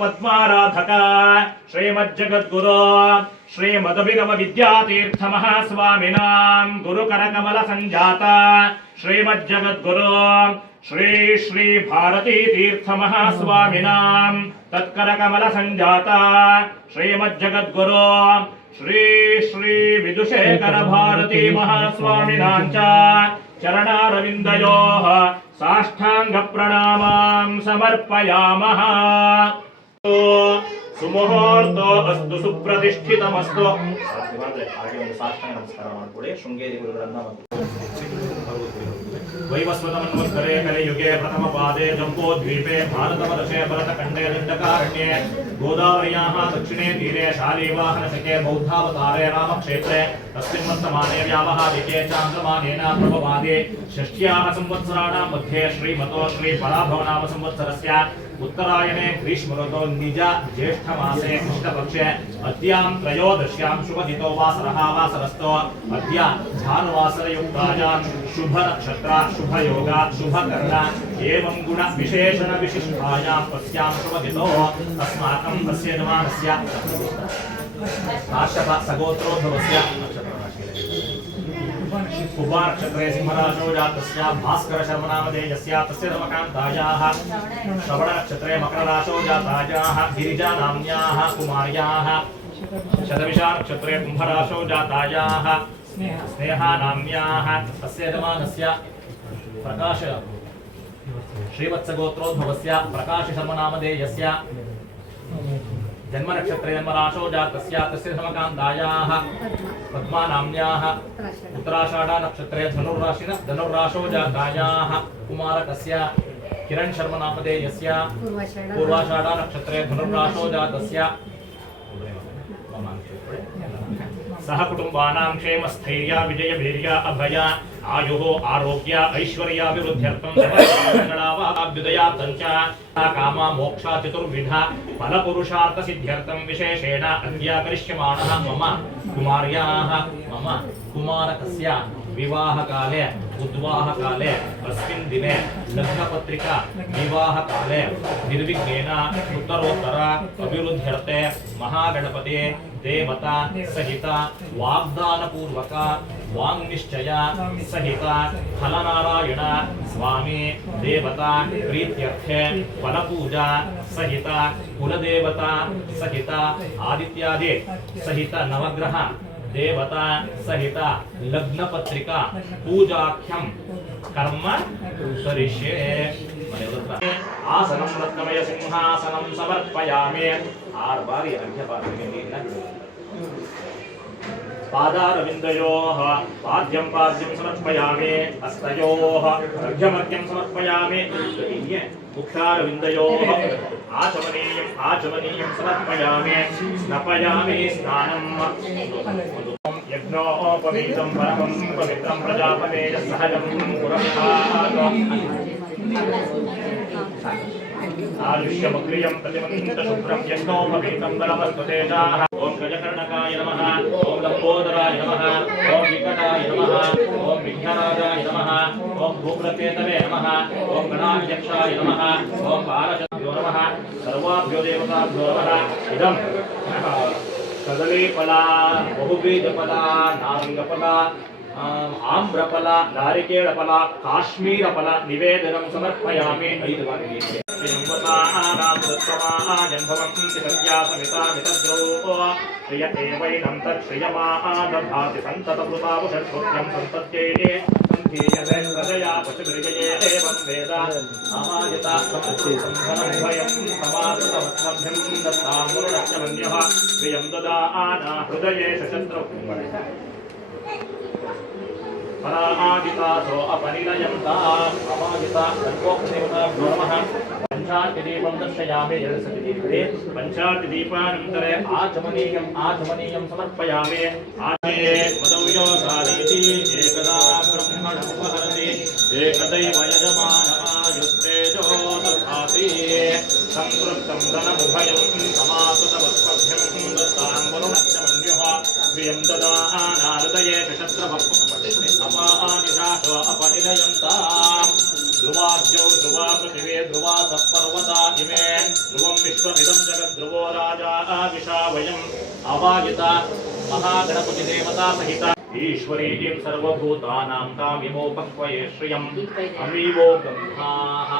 पद्माराधक श्रीमज्जगद्गुरो श्रीमदभिनव विद्यातीर्थ महास्वामिनां गुरुकरकमल संजाता श्रीमज्जगद्गुरो श्री श्री भारती तीर्थ महास्वामिनां तत्करकमल संजाता श्रीमज्जगद्गुरो श्री श्री विदुशेखर भारती महास्वामिनां च चरणारविन्दयोः साष्टांग प्रणामां समर्पयामः। सुमुहूर्तो अस्तु सुप्रतिष्ठितमस्तु। साष्टांग नमस्कार माड्कोळ्ळि। शृंगेरी गुरुगळन्न वैवस्वतमन्वत्तरे कलियुगे प्रथमपादे जम्बूद्वीपे भारतवर्षे भरतखण्डे दण्डकारण्ये गोदावर्याः दक्षिणे तीरे शालीवाहनशके बौद्धावतारे रामक्षेत्रे तस्मिन् वर्तमाने व्यावहारिके चान्द्रमानेन प्रभवादे षष्ट्याः संवत्सराणां मध्ये श्रीमतो श्रीपराभवनाम संवत्सरस्य उत्तरायणे ग्रीष्म ऋतौ निज ज्येष्ठ मासे कृष्णपक्षे अद्यां त्रयोदश्यां शुभदितो वासरः वासरस्तो अद्य भानुवासरयुक्तायां शुभ नक्षत्र शुभ योग शुभ कर्ण एवं गुण विशेषण विशिष्टायां तस्यां शुभदितो अस्माकं तस्य यजमानस्य काश्यप सगोत्रोद्भवस्य कुम्भानक्षत्रे सिंहराशौ जातस्य भास्कर शर्मनामधेयस्य तस्य रमकान्तायाः श्रवणनक्षत्रे मकरराशौ जातायाः गिरिजा नाम्न्याः कुमार्याः शतभिषानक्षत्रे कुम्भराशौ जातायाः स्नेहा नाम्न्याः तस्य यजमानस्य प्रकाश श्रीवत्सगोत्रोद्भवस्य प्रकाश शर्मनामधेयस्य जन्म नक्षत्रे जन्मराशौ जातस्य तस्य समकान्तायाः पद्मा नाम्न्याः उत्तराषाढा नक्षत्रे धनुर्राशौ जातायाः कुमारकस्य किरण शर्मा नामधेयस्य पूर्वाषाढा नक्षत्रे धनुर्राशौ जातस्य सह कुटुंबानां क्षेम स्थैर्य विजय वीर्य अभय आयुः आरोग्य ऐश्वर्याभिवृद्ध्यर्थं सर्वमङ्गलावाभ्युदयार्थं च काम मोक्ष चतुर्विध फलपुरुषार्थ सिद्ध्यर्थं विशेषेण अद्य करिष्यमाणः मम कुमार्याः मम कुमारकस्य विवाहकाले उद्वाहकाले अस्मिन् दिने लग्नपत्रिका विवाहकाले निर्विघ्नेन उत्तरोत्तर अभिवृद्ध्यर्थे महागणपति देवता सहित वाग्दानपूर्वक वाङ्निश्चय सहित फलनारायण स्वामी देवता प्रीत्यर्थे फलपूजा सहित कुलदेवता सहित आदित्यादि सहित नवग्रह देवता सहित लग्न पत्रिका पूजाख्यम कर्म करिष्ये। आसनं रत्नमय सिंहासनं समर्पयामि। 6 बारी अर्घ्यपात्रके पादारविन्दयोः पाद्यं समर्पयामि। हस्तयोः अर्घ्यमर्घ्यं समर्पयामि। मुक्तारविन्दयोः आचमनीयं समर्पयामि। स्नापयामि स्नानं यज्ञोपवीतं परमं पवित्रं प्रजापतेः सहजं पुरस्तात् आयुष्यमग्रियं प्रतिमन्तशुभ्रं यज्ञोपवीतं बलवस्तुतेजाः। ॐ गजकर्णकाय नमः। ॐ लम्बोदराय नमः। ॐ विकटाय नमः। ॐ विघ्नराजाय नमः। ॐ भूप्रतेतवे नमः। ॐ गणाध्यक्षाय नमः। ॐ बालचन्द्रो नमः। सर्वाभ्यो देवताभ्यो नमः। इदं कदलीफला बहुबीजफला नारंगफला आम्रफल नारिकेलफल काश्मीरफल निवेदनं समर्पयामि। 5 बारी श्रिय एवैनं तत्श्रियमादधाति सन्ततमृतावुषट्पुत्रं सन्तत्यै सन्धीयते प्रजया पशुभिर्जये एवं वेद अमायता संधनं भयं समाकृतमस्मभ्यं दत्तामुरुणश्चमन्यः प्रियं ददाना हृदये सशत्रौ पराजितासो अपनिलयन्ता अमाजिता सर्वोक्तिदेवताभ्यो नमः। पंचार्तिदीपं दर्शयामि। जलसतिदीपे पंचार्तिदीपानन्तरे आचमनीयं समर्पयामि। आचे मदव्यो सारीति एकदा ब्रह्मणमुपहरति एकदैव यजमानमायुस्तेजो दधाति संपृक्तं धनमुभयं समाकृतवत्पभ्यं दत्तां वरुणश्चमन्युः प्रियं ददाना हृदये शत्रभक् अपनिलयन्ताम् ध्रुवाद्यौ ध्रुवा पृथिवे ध्रुवा सत्पर्वता इमे ध्रुवं विश्वमिदं जगद्ध्रुवो राजा विशावयम् अवायत महागणपति देवता सहित ईश्वरीं सर्वभूतानां तामिमो पक्वये श्रियम् अमीवो गन्धाः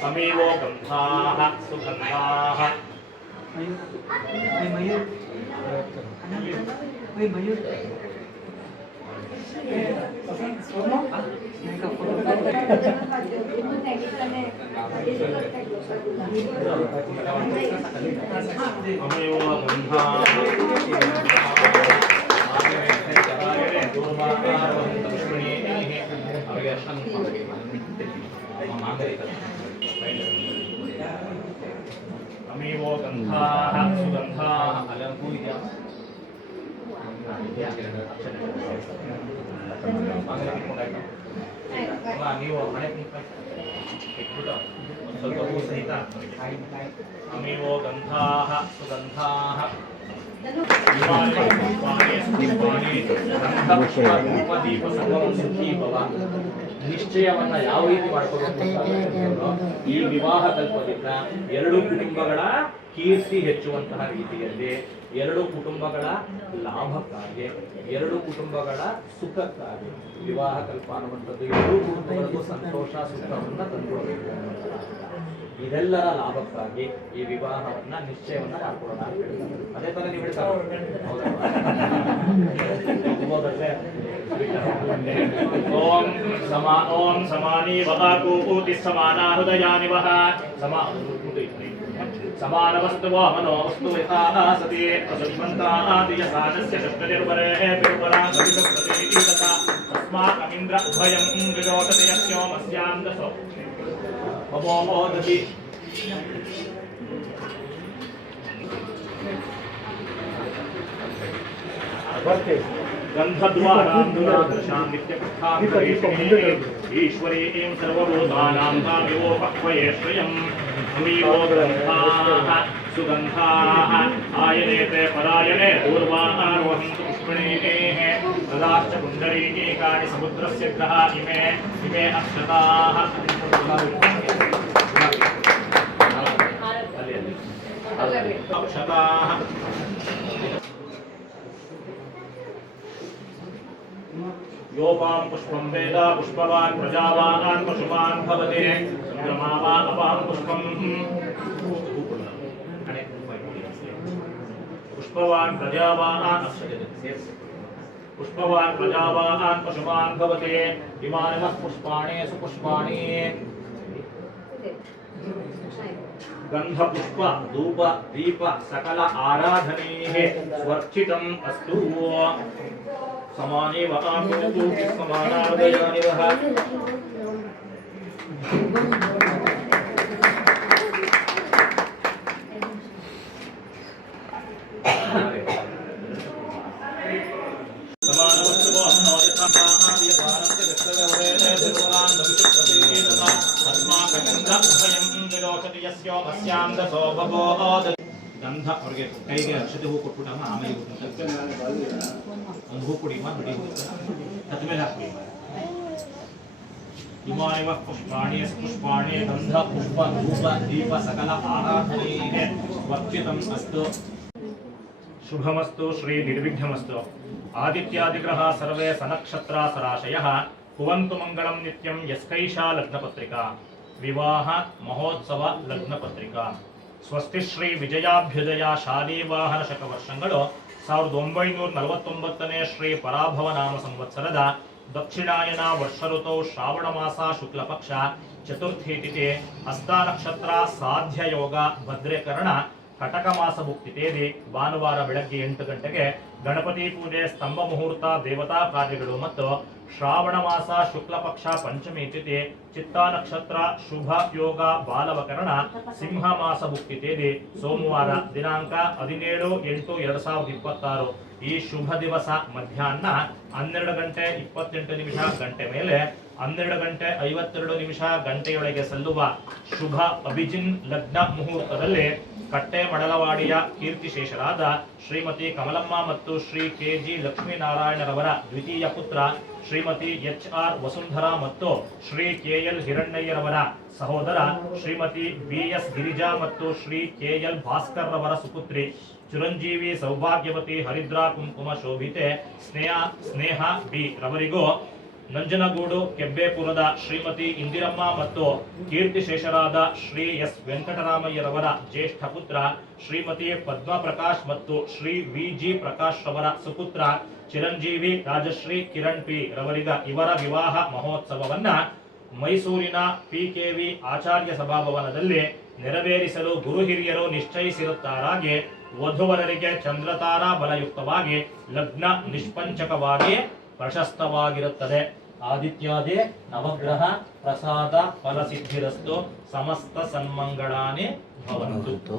समीवो गन्धाः सुगन्धाः अमीवो गन्धाः अमीवो गन्धाः सुगन्धाः अलङ्कृत्य ನೀವು ಮನೆ ಇಟ್ಬಿಟ್ಟು ಸ್ವಲ್ಪ ಹೂ ಸಹಿತ ಅಮೀವೋ ಗಂಧಾಃ ಸುಗಂಧಾಃ ನಿಶ್ಚಯವನ್ನ ಯಾವ ರೀತಿ ಮಾಡ್ಕೋಬೇಕು ಈ ವಿವಾಹ ಕಲ್ಪದಿಂದ ಎರಡು ಕುಟುಂಬಗಳ ಕೀರ್ತಿ ಹೆಚ್ಚುವಂತಹ ರೀತಿಯಲ್ಲಿ ಎರಡು ಕುಟುಂಬಗಳ ಲಾಭಕ್ಕಾಗಿ ಎರಡು ಕುಟುಂಬಗಳ ಸುಖಕ್ಕಾಗಿ ವಿವಾಹ ಕಲ್ಪ ಅನ್ನುವಂಥದ್ದು ಎರಡೂ ಕುಟುಂಬಗಳಿಗೂ ಸಂತೋಷ ಸುಖವನ್ನ ತಂದುಕೊಡಬೇಕು. ಇದೆಲ್ಲರ ಲಾಭಕ್ಕಾಗಿ ಈ ವಿವಾಹವನ್ನ ನಿಶ್ಚಯವನ್ನ ಮಾಡ್ಕೊಳ್ಳೋಣ ಅಂತ ಹೇಳ್ತಾರೆ. ಅದೇ ತರ ನೀವು ಹೇಳ್ತಾರೆ ಓಂ ಸಮಾನಿ ವಹ ಕೂತಿ ಸಮಾನ ಹೃದಯಾನಿ ವಹ ಸಮಾನವಸ್ತುವೋ ಮನೋವಸ್ತು ಯಥಾ ಸತಿ ಅಸುಷ್ಮಂತಾದಿ ಯಸಾನಸ್ಯ ಶಬ್ದನಿರ್ವರೇ ಬಿರ್ವರಾ ಸವಿಸಪ್ತತಿ ತಥಾ ತಸ್ಮಾಕಮಿಂದ್ರ ಉಭಯಂ ವಿರೋಧತೆ ಯಸ್ಯೋಮಸ್ಯಾಂ ದಸೋ ಮಮೋದತಿ गन्धद्वारान्दुरादृशां नित्यपथान्तरेषिणे ईश्वरीं सर्वभूतानां तामिवो पक्वये श्रियम् अमीवो गन्धाः सुगन्धाः आयनेते परायणे पूर्वारोहन्तु पुष्पिणीः तदाश्च पुण्डरीकानि समुद्रस्य ग्रहा इमे इमे अक्षताः अक्षताः योपां पुष्पं वेद पुष्पवान् प्रजावान् पशुमान् भवते चन्द्रमा अपां पुष्पं पुष्पवान् प्रजावान् पुष्पवान् प्रजावान् पशुमान् भवते इमानि पुष्पाणि सुपुष्पाणि गन्धपुष्प धूप दीप सकल आराधनेः स्वर्चितम् अस्तु समाने वहामितु समानार्दयानि वह समानवस्तुवो मनोयथापानादि भारस्य दक्षिणवरे धिर्वरान् भविष्यति तथा अस्माकमिन्द्र उभयं विरोचति यस्यो अस्यां दसो भवोद गंध ಅವ್ರಿಗೆ ಕೈಗೆ ಅಕ್ಷತೆ ಹೂ ಕೊಟ್ಬಿಟ್ಟಮ್ಮ ಆಮೇಲೆ ಒಂದು ಹೂ ಕೊಡಿ ಮಾಡಿ ಅದ್ರ ಮೇಲೆ ಹಾಕಿ ಇಮಾನಿವ ಪುಷ್ಪಾಣಿ ಪುಷ್ಪಾಣಿ ಗಂಧ ಪುಷ್ಪ ಧೂಪ ದೀಪ ಸಕಲ ಆರಾಧನೆಗೆ ವರ್ಚಿತಂ ಅಸ್ತು ಶುಭಮಸ್ತು ಶ್ರೀ ನಿರ್ವಿಘ್ನಮಸ್ತು ಆದಿತ್ಯಾದಿಗ್ರಹ ಸರ್ವೇ ಸನಕ್ಷತ್ರ ಸರಾಶಯಃ ಕುವಂತು ಮಂಗಳಂ ನಿತ್ಯಂ ಯಸ್ಕೈಷಾ ಲಗ್ನಪತ್ರಿಕಾ ವಿವಾಹ ಮಹೋತ್ಸವ ಲಗ್ನಪತ್ರಿಕಾ ಸ್ವಸ್ತಿ ಶ್ರೀ ವಿಜಯಾಭ್ಯುದಯ ಶಾಲಿವಾಹನ ಶಕವರ್ಷಗಳು 1949ನೇ ಶ್ರೀ ಪರಾಭವ ನಾಮ ಸಂವತ್ಸರದ ದಕ್ಷಿಣಾಯನ ವರ್ಷ ಋತೌ ಶ್ರಾವಣ ಮಾಸ ಶುಕ್ಲ ಪಕ್ಷ ಚತುರ್ಥಿ ತಿಥಿ ಹಸ್ತ ನಕ್ಷತ್ರ ಸಾಧ್ಯ ಯೋಗ ಭದ್ರೇಕರಣ ಕಟಕ ಮಾಸ ಭುಕ್ತಿ ತೇದಿ ಭಾನುವಾರ ಬೆಳಗ್ಗೆ 8 ಗಂಟೆಗೆ ಗಣಪತಿ ಪೂಜೆ ಸ್ತಂಭ ಮುಹೂರ್ತ ದೇವತಾ ಕಾರ್ಯಗಳು ಮತ್ತು ಶ್ರಾವಣ ಮಾಸ ಶುಕ್ಲ ಪಕ್ಷ ಪಂಚಮಿ ತಿಥಿ ಚಿತ್ತಾ ನಕ್ಷತ್ರ ಶುಭ ಯೋಗ ಬಾಲವಕರಣ ಸಿಂಹ ಮಾಸ ಭುಕ್ತಿ ತೇದಿ ಸೋಮವಾರ ದಿನಾಂಕ 17/8/2026 ಈ ಶುಭ ದಿವಸ ಮಧ್ಯಾಹ್ನ 12 ಗಂಟೆ 28 ನಿಮಿಷ ಗಂಟೆ ಮೇಲೆ 12 ಗಂಟೆ 52 ನಿಮಿಷ ಗಂಟೆಯೊಳಗೆ ಸಲ್ಲುವ ಶುಭ ಅಭಿಜಿನ್ ಲಗ್ನ ಮುಹೂರ್ತದಲ್ಲಿ ಕಟ್ಟೆ ಮಡಲವಾಡಿಯ ಕೀರ್ತಿಶೇಷರಾದ ಶ್ರೀಮತಿ ಕಮಲಮ್ಮ ಮತ್ತು ಶ್ರೀ ಕೆ.ಜಿ. ಲಕ್ಷ್ಮೀನಾರಾಯಣರವರ ದ್ವಿತೀಯ ಪುತ್ರ ಶ್ರೀಮತಿ ಎಚ್.ಆರ್. ವಸುಂಧರಾ ಮತ್ತು ಶ್ರೀ ಕೆ.ಎಲ್. ಹಿರಣ್ಣಯ್ಯರವರ ಸಹೋದರ ಶ್ರೀಮತಿ ಬಿ.ಎಸ್. ಗಿರಿಜಾ ಮತ್ತು ಶ್ರೀ ಕೆ.ಎಲ್. ಭಾಸ್ಕರ್ ರವರ ಸುಪುತ್ರಿ ಚಿರಂಜೀವಿ ಸೌಭಾಗ್ಯವತಿ ಹರಿದ್ರಾ ಕುಂಕುಮ ಶೋಭಿತೆ ಸ್ನೇಹ ಬಿ ರವರಿಗೂ, ನಂಜನಗೂಡು ಕೆಬ್ಬೆಪುರದ ಶ್ರೀಮತಿ ಇಂದಿರಮ್ಮ ಮತ್ತು ಕೀರ್ತಿಶೇಷರಾದ ಶ್ರೀ ಎಸ್. ವೆಂಕಟರಾಮಯ್ಯರವರ ಜ್ಯೇಷ್ಠ ಪುತ್ರ ಶ್ರೀಮತಿ ಪದ್ಮಾ ಪ್ರಕಾಶ್ ಮತ್ತು ಶ್ರೀ ವಿ.ಜಿ. ಪ್ರಕಾಶ್ ರವರ ಸುಪುತ್ರ ಚಿರಂಜೀವಿ ರಾಜಶ್ರೀ ಕಿರಣ್ ಪಿ ರವರಿಗ ಇವರ ವಿವಾಹ ಮಹೋತ್ಸವವನ್ನ ಮೈಸೂರಿನ ಪಿಕೆವಿ ಆಚಾರ್ಯ ಸಭಾಭವನದಲ್ಲಿ ನೆರವೇರಿಸಲು ಗುರು ಹಿರಿಯರು ನಿಶ್ಚಯಿಸಿರುತ್ತಾರಾಗಿ ವಧುವರರಿಗೆ ಚಂದ್ರತಾರಾ ಬಲಯುಕ್ತವಾಗಿ ಲಗ್ನ ನಿಷ್ಪಂಚಕವಾಗಿ ಪ್ರಶಸ್ತವಾಗಿರುತ್ತದೆ. ಆದಿತ್ಯಾದಿ ನವಗ್ರಹ ಪ್ರಸಾದ ಫಲಸಿದ್ಧಿರಸ್ತು ಸಮಸ್ತ ಸನ್ಮಂಗಳಾನಿ ಭವಂತು.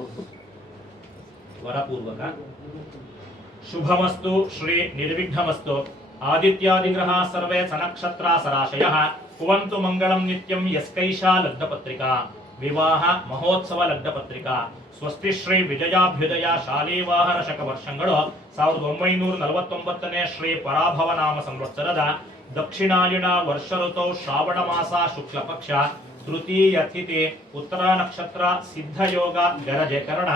ವರಪೂರ್ವಕ ಶುಭಮಸ್ತು ಶ್ರೀ ನಿರ್ವಿಘ್ನಮಸ್ತು. ಆದಿತ್ಯಾದಿಗ್ರಹ ಸರ್ವೇ ಸನಕ್ಷತ್ರ ಸರಾಶಯಃ ಕುವಂತು ಮಂಗಳಂ ನಿತ್ಯಂ ಯಸ್ಕೈಷಾ ಲಗ್ನಪತ್ರಿಕಾ ವಿವಾಹ ಮಹೋತ್ಸವ ಲಗ್ನಪತ್ರಿಕಾ ಸ್ವಸ್ತಿ ಶ್ರೀ ವಿಜಯಾಭ್ಯುದಯ ಶಾಲಿವಾಹನ ಶಕ ವರ್ಷಗಳು 1949ನೇ ಶ್ರೀ ಪರಾಭವನಾಮ ಸಂವತ್ಸರದ ದಕ್ಷಿಣಾಯಣ ವರ್ಷ ಋತೌ ಶ್ರಾವಣ ಮಾಸ ಶುಕ್ಲ ಪಕ್ಷ ತೃತೀಯ ತಿಥಿ ಉತ್ತರ ನಕ್ಷತ್ರ ಸಿದ್ಧಯೋಗ ಗರಜೆ ಕರಣ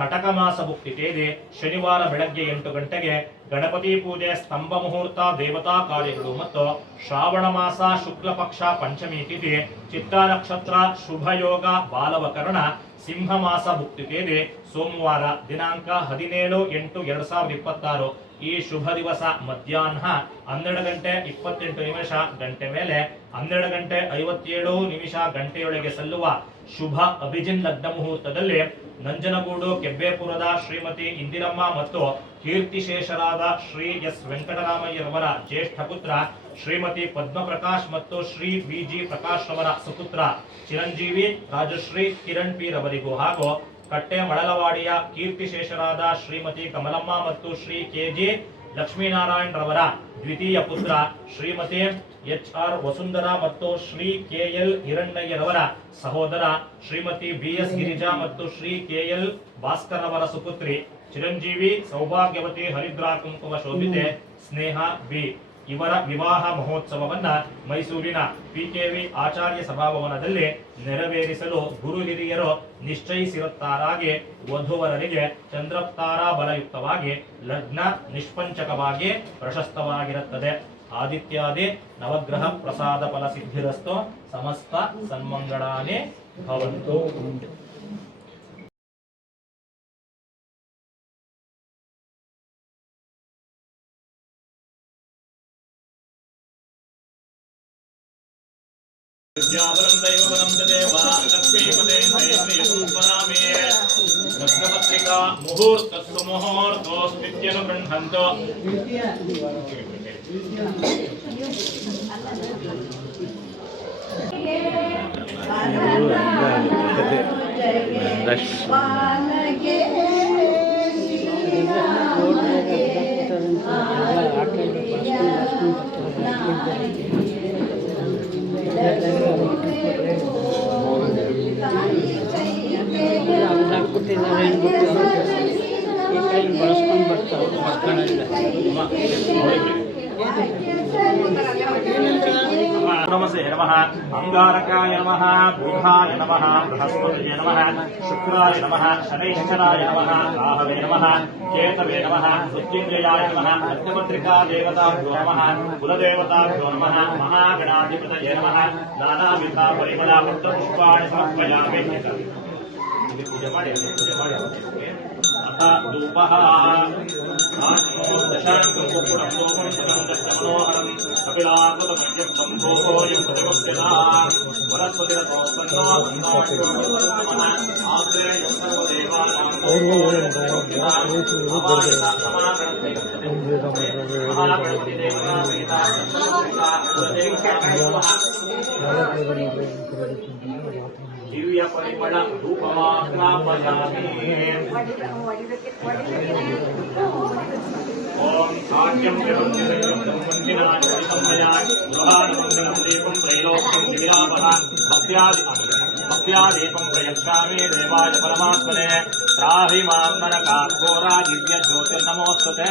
ಕಟಕ ಮಾಸ ಭುಕ್ತಿ ತೇದಿ ಶನಿವಾರ ಬೆಳಗ್ಗೆ 8 ಗಂಟೆಗೆ ಗಣಪತಿ ಪೂಜೆ ಸ್ತಂಭ ಮುಹೂರ್ತ ದೇವತಾ ಕಾರ್ಯಗಳು ಮತ್ತು ಶ್ರಾವಣ ಮಾಸ ಶುಕ್ಲ ಪಕ್ಷ ಪಂಚಮಿ ತಿಥಿ ಚಿತ್ತಾ ನಕ್ಷತ್ರ ಶುಭಯೋಗ ಬಾಲವಕರಣ ಸಿಂಹ ಮಾಸ ಭುಕ್ತಿ ತೇದಿ ಸೋಮವಾರ ದಿನಾಂಕ 17/8/2026 ಈ ಶುಭ ದಿವಸ ಮಧ್ಯಾಹ್ನ 12:28 ಗಂಟೆ ಮೇಲೆ 12:57 ಗಂಟೆಯೊಳಗೆ ಸಲ್ಲುವ ಶುಭ ಅಭಿಜಿನ್ ಲಗ್ನ ಮುಹೂರ್ತದಲ್ಲಿ ನಂಜನಗೂಡು ಕೆಬ್ಬೆಪುರದ ಶ್ರೀಮತಿ ಇಂದಿರಮ್ಮ ಮತ್ತು ಕೀರ್ತಿಶೇಷರಾದ ಶ್ರೀ ಎಸ್. ವೆಂಕಟರಾಮಯ್ಯರವರ ಜ್ಯೇಷ್ಠ ಪುತ್ರ ಶ್ರೀಮತಿ ಪದ್ಮಪ್ರಕಾಶ್ ಮತ್ತು ಶ್ರೀ ವಿ.ಜಿ. ಪ್ರಕಾಶ್ ರವರ ಸುಪುತ್ರ ಚಿರಂಜೀವಿ ರಾಜಶ್ರೀ ಕಿರಣ್ ಪಿ ರವರಿಗೂ ಹಾಗೂ ಕಟ್ಟೆ ಮಳಲವಾಡಿಯ ಕೀರ್ತಿಶೇಷರಾದ ಶ್ರೀಮತಿ ಕಮಲಮ್ಮ ಮತ್ತು ಶ್ರೀ ಕೆ.ಜಿ. ಲಕ್ಷ್ಮೀನಾರಾಯಣ್ ರವರ ದ್ವಿತೀಯ ಪುತ್ರ ಶ್ರೀಮತಿ ಎಚ್.ಆರ್. ವಸುಂಧರಾ ಮತ್ತು ಶ್ರೀ ಕೆ.ಎಲ್. ಹಿರಣ್ಣಯ್ಯರವರ ಸಹೋದರ ಶ್ರೀಮತಿ ಬಿ.ಎಸ್. ಗಿರಿಜಾ ಮತ್ತು ಶ್ರೀ ಕೆ.ಎಲ್. ಭಾಸ್ಕರ್ ರವರ ಸುಪುತ್ರಿ ಚಿರಂಜೀವಿ ಸೌಭಾಗ್ಯವತಿ ಹರಿದ್ರಾ ಕುಂಕುಮ ಶೋಭಿತೆ ಸ್ನೇಹ ಬಿ ಇವರ ವಿವಾಹ ಮಹೋತ್ಸವವನ್ನ ಮೈಸೂರಿನ ಪಿಕೆವಿ ಆಚಾರ್ಯ ಸಭಾಭವನದಲ್ಲಿ ನೆರವೇರಿಸಲು ಗುರು ಹಿರಿಯರು ನಿಶ್ಚಯಿಸಿರುತ್ತಾರಾಗಿ ವಧುವರರಿಗೆ ಚಂದ್ರತಾರಾ ಬಲಯುಕ್ತವಾಗಿ ಲಗ್ನ ನಿಷ್ಪಂಚಕವಾಗಿ ಪ್ರಶಸ್ತವಾಗಿರುತ್ತದೆ. ಆದಿತ್ಯಾದಿ ನವಗ್ರಹ ಪ್ರಸಾದ ಫಲ ಸಿದ್ಧಿರಸ್ತು ಸಮಸ್ತ ಸನ್ಮಂಗಳಾನಿ ಭವಂತು. ಲಗ್ನಪತ್ರಿಕಾ ಮುಹೂರ್ತಸ್ಸು ಮುಹೂರ್ತೋಸ್ಮಿತ್ಯನು ಗೃಹಂತು. नमसे नमः अंगारकाय नमः बुधाय नमः बृहस्पतये नमः शुक्राय नमः शनैश्चराय नमः राहवे नमः केतवे नमः मृत्युंजयाय नमः लग्नपत्रिका देवताभ्यो नमः कुलदेवताभ्यो नमः महागणाधिपतये नमः नानाविधा परिमला पत्रपुष्पाणि समर्पयामि. पूजा ಮಾಡಿ धूपः दिव्य परिमल धूपमाग्रापयामि. ओम साक्यं भक्त्यादीपं प्रयच्छामि देवाय परमात्मने त्राहि मां नरकाघोरा दिव्य ज्योतिर्नमोस्तुते.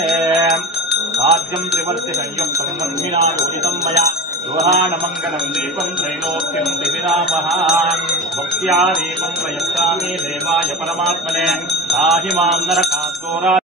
राज्यं त्रिवर्ति संयुक्तं मन्मिना योजितं मया दोहानमङ्गलं दीपं त्रैलोक्यं दिविरामहान् भक्त्या दीपं प्रयच्छामि देवाय परमात्मने पाहि मां नरकाद्घोरा